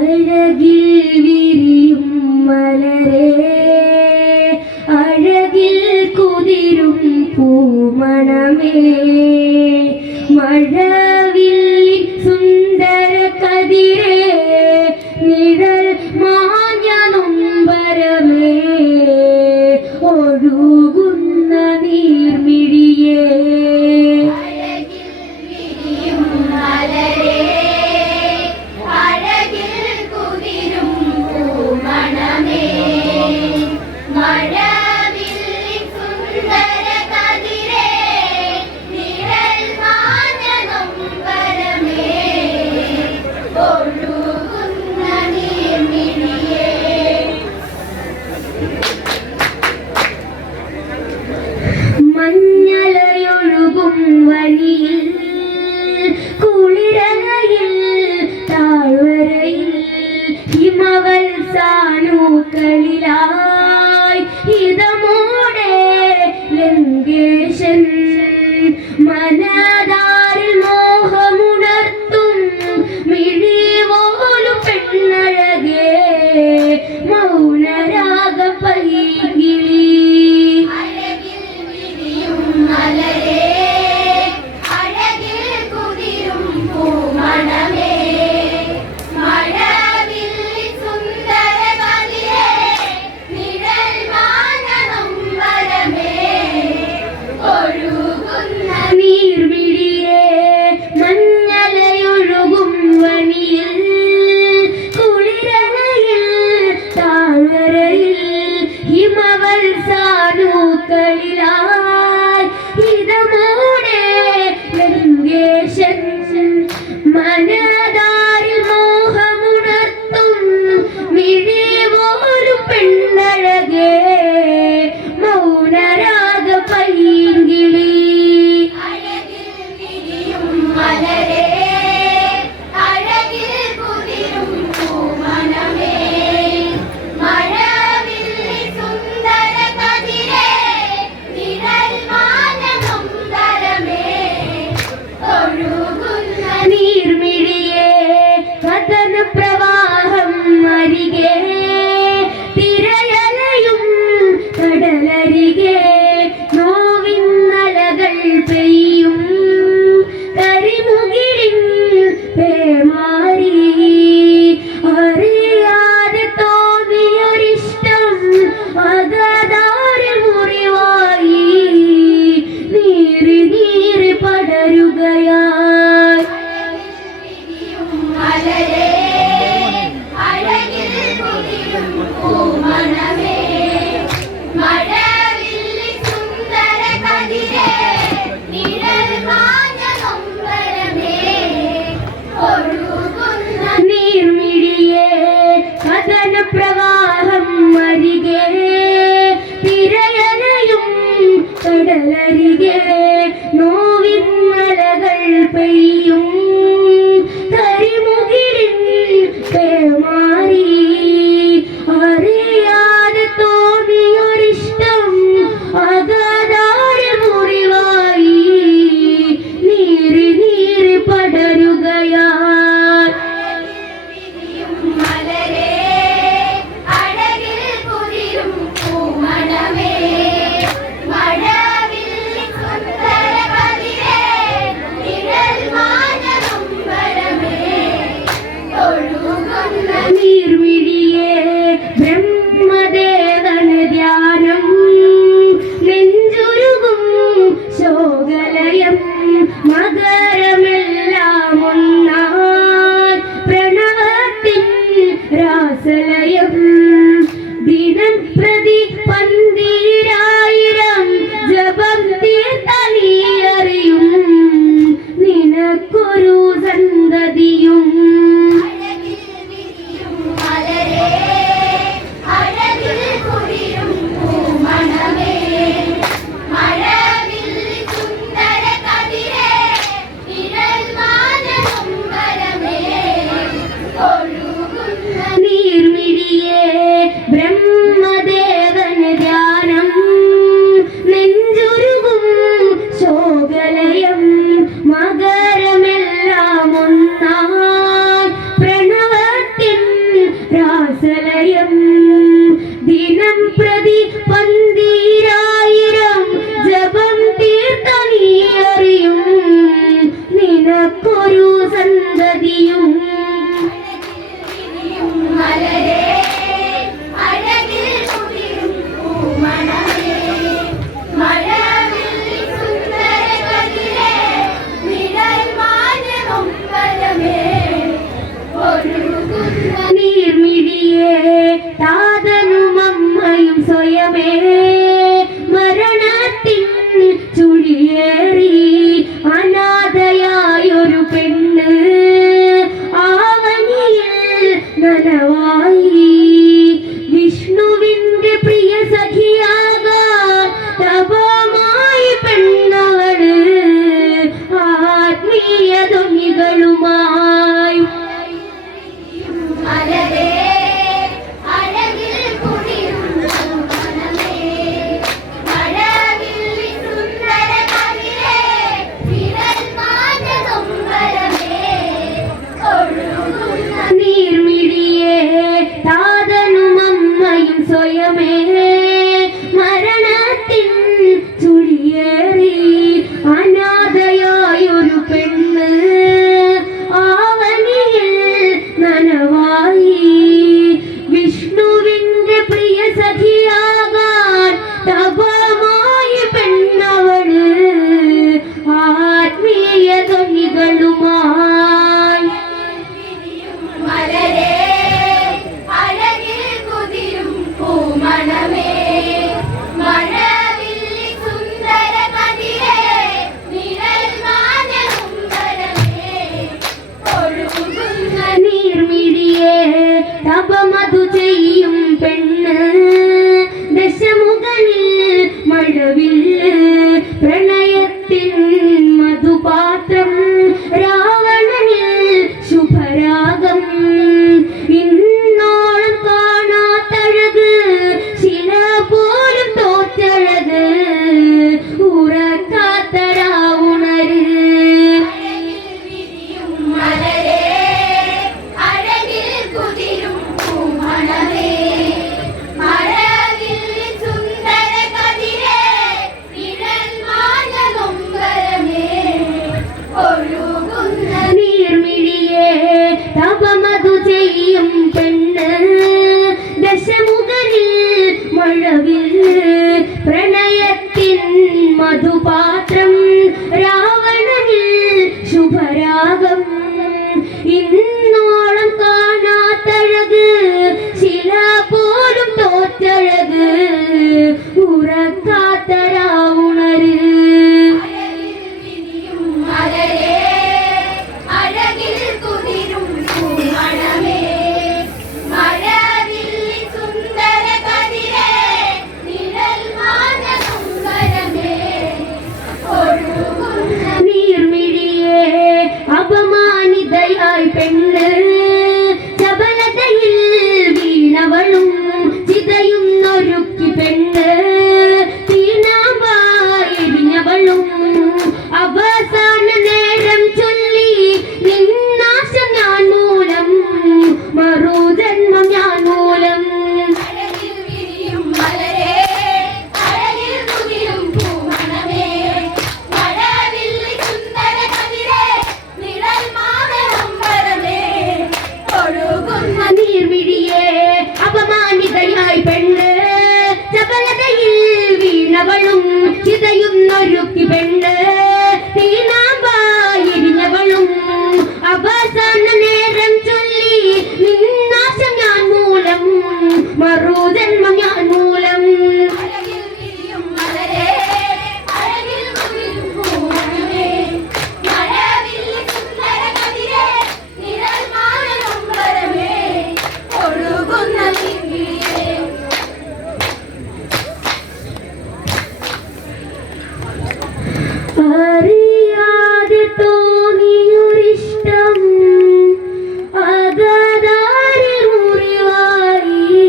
അഴകിൽ വിരിയും മലരേ അഴകിൽ കുതിരും പൂമണമേ മഴവില്ലിൻ സുന്ദര കതിരേ നിഴൽ മാഞ്ഞ നൊമ്പരമേ ഒഴുകുന്ന നീർമിഴിയേ മഞ്ഞലയൊഴുകും വഴിയിൽ കുളിരയിൽ താഴ്വരയിൽ ഹിമവൽ സാനൂക്കളിലായി ഹിതമോടെ ലങ്കേശൻ മനതാരിൽ മോഹമുണർത്തും മിഴിവോലു പെണ്ണഴകേ മൗനരാഗ പൈകിളി നീർമിഴിയേ മഞ്ഞലയൊഴുകും വഴിയിൽ കുളിരയിൽ താഴ്വരയിൽ ഹിമവൽ സാനൂക്കളിലായി ഹിതമോടെ ലങ്കേശൻ മനതാരിൽ മോഹമുണർത്തും മിഴിവോരു പെണ്ണഴകേ മൗനരാഗ പൈങ്കിളി നീർമിഴിയേ കഥന പ്രവാഹം അരികെ തിരയലയും കടലരികെ നോവിന്നലകൾ പെയ്യും കരിമുകിലിൻ പേമാരി അറിയാതെ തോന്നിയൊരിഷ്ടം അകതാരിൽ മുറിവായി നീറി നീറി പടരുകയായി നീർമിഴിയേ കഥന പ്രവാഹം അരികെ തിരയലയും കടലരികെ നോവിന്നലകൾ പെയ്യും കരിമുകിലിൻ പേമാരി അറിയാതെ തോന്നിയൊരിഷ്ടം അകതാരിൽ മുറിവായി നീറി നീറി പടരുകയായി മഴവിൽ സുന്ദര കതിരേ നിഴൽ മാഞ്ഞ അനാഥയായൊരു പെണ്ണ് ആവണിയിൽ നനവായി. വിഷ്ണുവിന്റെ പ്രിയ സഖിയാകാൻ തപമായി പെണ്ണവള് ആത്മീയ ധ്വനികളുമായി. മലരേ അഴകിൽ കുതിരും പൂമണമേ മഴവില്ലി സുന്ദര കതിരേ നിഴൽ മാനസുന്ദരമേ ഒഴുകുന്ന നീർമിഴിയേ തപമതു ചെയ്യും പെണ്ണ് ദശമുഖനിൽ മഴവില്ല് പ്രണയത്തിൻ മധുപാത്രം രാവണനിൽ ശുഭരാഗം. ഇന്നോളം കാണാത്തഴക് ശില പോലും തോറ്റഴക് ഉറക്കാത്ത രാവുണര്. മലരേ അഴകിൽ കുതിരും പൂമണമേ മഴവില്ലി സുന്ദര കതിരേ നിഴൽ മാനസുന്ദരമേ ഒഴുകുന്ന നീർമിഴിയേ തപമതു ചെയ്യും പെണ്ണ് ദശമുഖനിൽ മഴവില്ല് പ്രണയത്തിൻ മധുപാത്രം രാവണനിൽ ശുഭരാഗം. ഇന്നോളം കാണാത്തഴക് ശില പോലും തോറ്റഴക് ഉറക്കാത്ത രാവുണര്. മലരേ അഴകിൽ കുതിരും പൂമണമേ മഴവില്ലി സുന്ദര കതിരേ നിഴൽ മാനസുന്ദരമേ ഒഴുകുന്ന നീർമിഴിയേ അപമാനിതയായി പെണ്ണ് ചപലതയിൽ വീണവളും ചിതയുന്നൊരുക്കി പെണ്ണ് തീനാമ്പായെരിഞ്ഞവളും അവസാന നേരം ചൊല്ലി നിന്നാശം ഞാൻ മൂലം മറുജന്മം ഞാൻ മൂലം. അഴകിൽ വിരിയും മലരേ അഴകിൽ കുതിരും പൂമണമേ മഴവില്ലി സുന്ദര കതിരേ നിഴൽ മാനസുന്ദരമേ ഒഴുകുന്ന നീർമിഴിയേ അപമാനിതയായി പെണ്ണ് ചപലതയിൽ വീണവളും ചിതയുന്നൊരുക്കി പെണ്ണ് തീനാമ്പായെരിഞ്ഞവളും അവസാന നേരം ചൊല്ലി നിന്നാശം ഞാൻ മൂലം മറുജന്മം ഞാൻ മൂലം. അഴകിൽ വിരിയും മലരേ അഴകിൽ കുതിരും പൂമണമേ മഴവില്ലി സുന്ദര കതിരേ നിഴൽ മാനസുന്ദരമേ ഒഴുകുന്ന നീർമിഴിയേ അറിയാതെ തോന്നിയൊരിഷ്ടം അകതാരിൽ മുറിവായി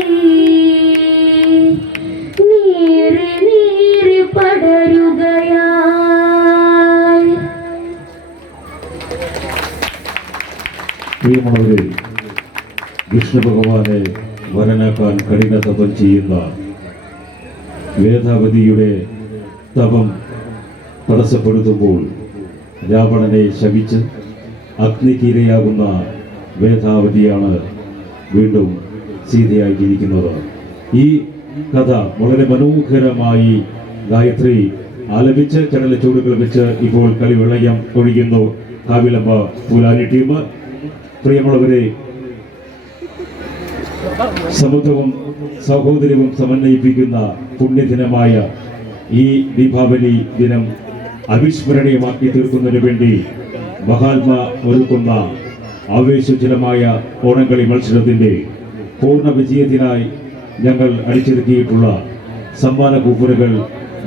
നീറി നീറി പടരുകയായി. പ്രിയമുള്ളവരെ, വിഷ്ണു ഭഗവാനെ വരനാക്കാൻ കഠിന തപം ചെയ്യുന്ന വേദാവതിയുടെ തപം തടസ്സപ്പെടുത്തുമ്പോൾ രാവണനെ ശപിച്ച് അഗ്നിക്കിരയാകുന്ന വേദാവതിയാണ് വീണ്ടും സീതയായി ജനിക്കുന്നത്. ഈ കഥ വളരെ മനോഹരമായി ഗായത്രി ആലപിച്ച് ചടലച്ചൂടുകൾ വെച്ച് ഇപ്പോൾ കളിവിളയം ഒഴിയുന്നു കാവിലമ്മ പൂലാരി ടീം. പ്രിയമുള്ളവരെ, സമത്വവും സഹോദര്യവും സമന്വയിപ്പിക്കുന്ന പുണ്യദിനമായ ഈ ദീപാവലി ദിനം അവിസ്മരണീയമാക്കി തീർക്കുന്നതിന് വേണ്ടി മഹാത്മാ ഒരുക്കുന്ന ആവേശജനമായ ഓണക്കളി മത്സരത്തിന്റെ പൂർണ്ണ വിജയത്തിനായി ഞങ്ങൾ അടിച്ചെടുക്കിയിട്ടുള്ള സമ്മാന കൂപ്പണുകൾ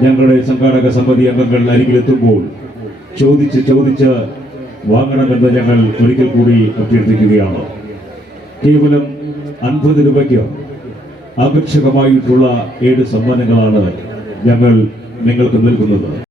ഞങ്ങളുടെ സംഘാടക സമിതി അംഗങ്ങൾ അരികിലെത്തുമ്പോൾ ചോദിച്ച് വാങ്ങണമെന്ന് ഞങ്ങൾ ഒരിക്കൽ കൂടി അഭ്യർത്ഥിക്കുകയാണ്. കേവലം 50 രൂപയ്ക്ക് ആകർഷകമായിട്ടുള്ള 7 സമ്മാനങ്ങളാണ് ഞങ്ങൾ നിങ്ങൾക്ക് നൽകുന്നത്.